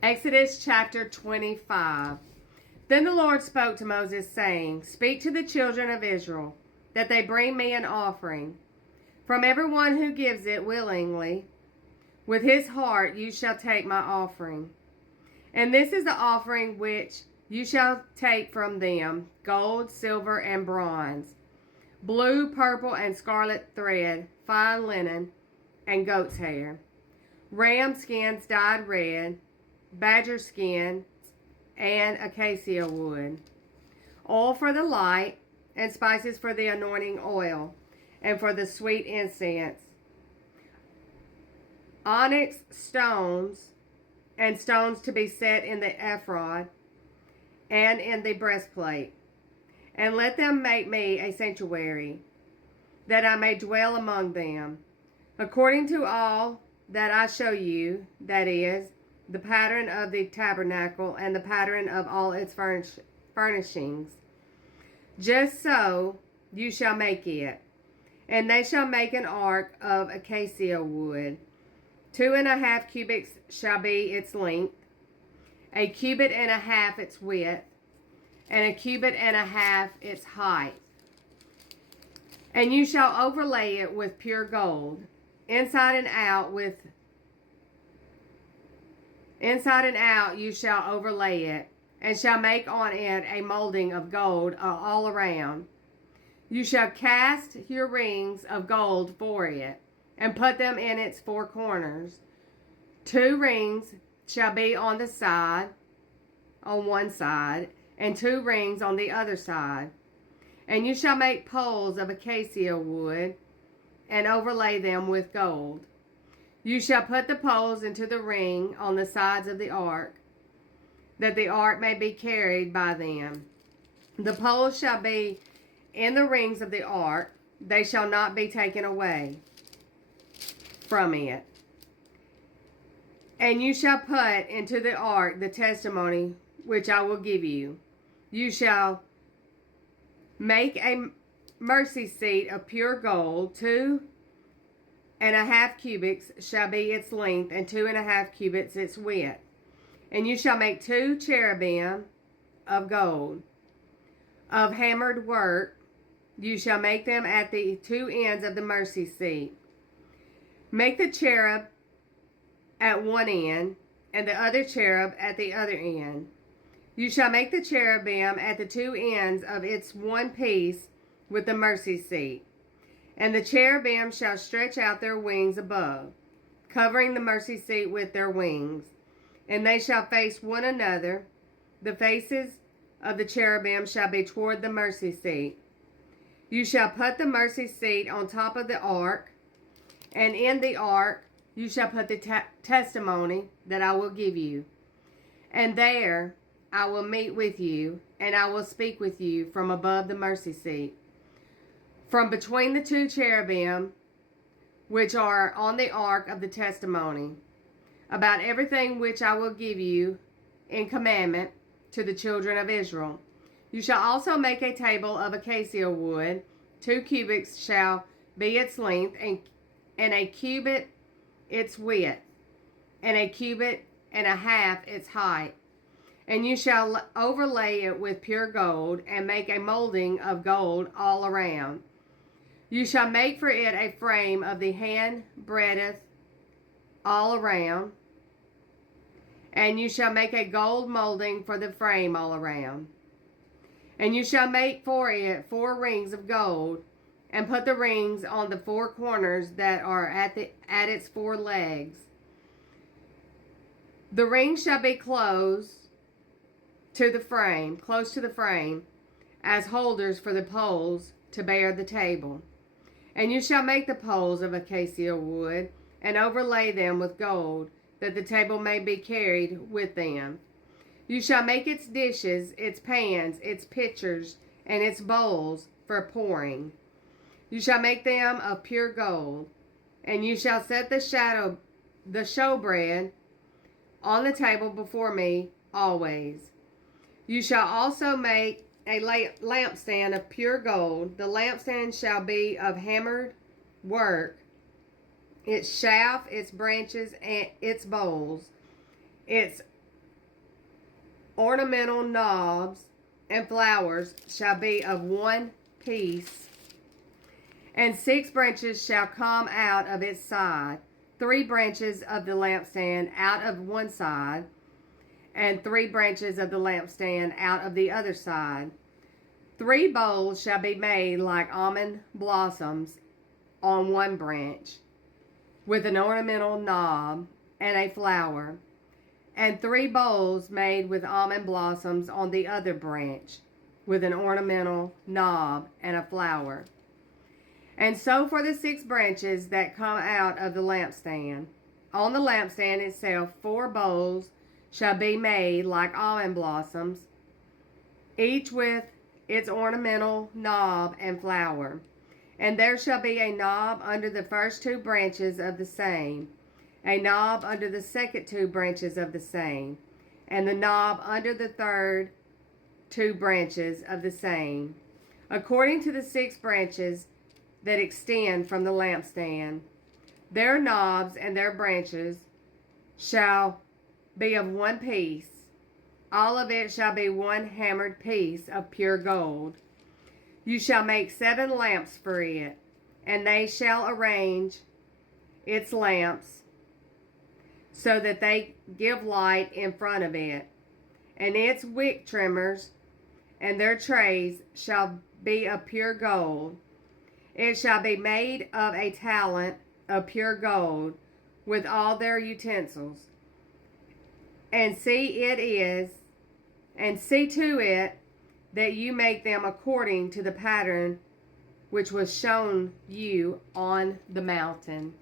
Exodus chapter 25. Then the Lord spoke to Moses, saying, Speak to the children of Israel, that they bring me an offering. From everyone who gives it willingly, with his heart you shall take my offering. And this is the offering which you shall take from them: gold, silver, and bronze, blue, purple, and scarlet thread, fine linen, and goat's hair, ram skins dyed red, badger skin, and acacia wood, oil for the light, and spices for the anointing oil, and for the sweet incense, onyx stones, and stones to be set in the ephod and in the breastplate. And let them make me a sanctuary, that I may dwell among them, according to all that I show you, that is, the pattern of the tabernacle and the pattern of all its furnishings. Just so you shall make it. And they shall make an ark of acacia wood. 2.5 cubits shall be its length, 1.5 cubits its width, and 1.5 cubits its height. And you shall overlay it with pure gold, inside and out you shall overlay it, and shall make on it a molding of gold all around. You shall cast your rings of gold for it, and put them in its 4 corners. 2 rings shall be on one side, and 2 rings on the other side. And you shall make poles of acacia wood, and overlay them with gold. You shall put the poles into the ring on the sides of the ark, that the ark may be carried by them. The poles shall be in the rings of the ark, they shall not be taken away from it. And you shall put into the ark the testimony which I will give you. You shall make a mercy seat of pure gold. 2.5 cubits shall be its length, and 2.5 cubits its width. And you shall make 2 cherubim of gold, of hammered work. You shall make them at the 2 ends of the mercy seat. Make the cherub at one end, and the other cherub at the other end. You shall make the cherubim at the 2 ends of its one piece with the mercy seat. And the cherubim shall stretch out their wings above, covering the mercy seat with their wings. And they shall face one another. The faces of the cherubim shall be toward the mercy seat. You shall put the mercy seat on top of the ark, and in the ark you shall put the testimony that I will give you. And there I will meet with you, and I will speak with you from above the mercy seat, from between the 2 cherubim which are on the ark of the testimony, about everything which I will give you in commandment to the children of Israel. You shall also make a table of acacia wood. 2 cubits shall be its length, and 1 cubit its width, and 1.5 cubits its height. And you shall overlay it with pure gold, and make a molding of gold all around. You shall make for it a frame of the hand breadth all around, and you shall make a gold molding for the frame all around. And you shall make for it 4 rings of gold, and put the rings on the 4 corners that are at its 4 legs. The rings shall be close to the frame, as holders for the poles to bear the table. And you shall make the poles of acacia wood, and overlay them with gold, that the table may be carried with them. You shall make its dishes, its pans, its pitchers, and its bowls for pouring. You shall make them of pure gold. And you shall set the showbread on the table before me always. You shall also make a lampstand of pure gold. The lampstand shall be of hammered work, its shaft, its branches, and its bowls, its ornamental knobs and flowers shall be of one piece, and 6 branches shall come out of its side, 3 branches of the lampstand out of one side, and 3 branches of the lampstand out of the other side. 3 bowls shall be made like almond blossoms on one branch, with an ornamental knob and a flower, and 3 bowls made with almond blossoms on the other branch, with an ornamental knob and a flower. And so for the 6 branches that come out of the lampstand. On the lampstand itself 4 bowls shall be made like almond blossoms, each with its ornamental knob and flower. And there shall be a knob under the first 2 branches of the same, a knob under the second 2 branches of the same, and the knob under the third 2 branches of the same, according to the 6 branches that extend from the lampstand. Their knobs and their branches shall be of one piece. All of it shall be one hammered piece of pure gold. You shall make 7 lamps for it, and they shall arrange its lamps so that they give light in front of it. And its wick trimmers and their trays shall be of pure gold. It shall be made of a talent of pure gold with all their utensils. And see to it that you make them according to the pattern which was shown you on the mountain.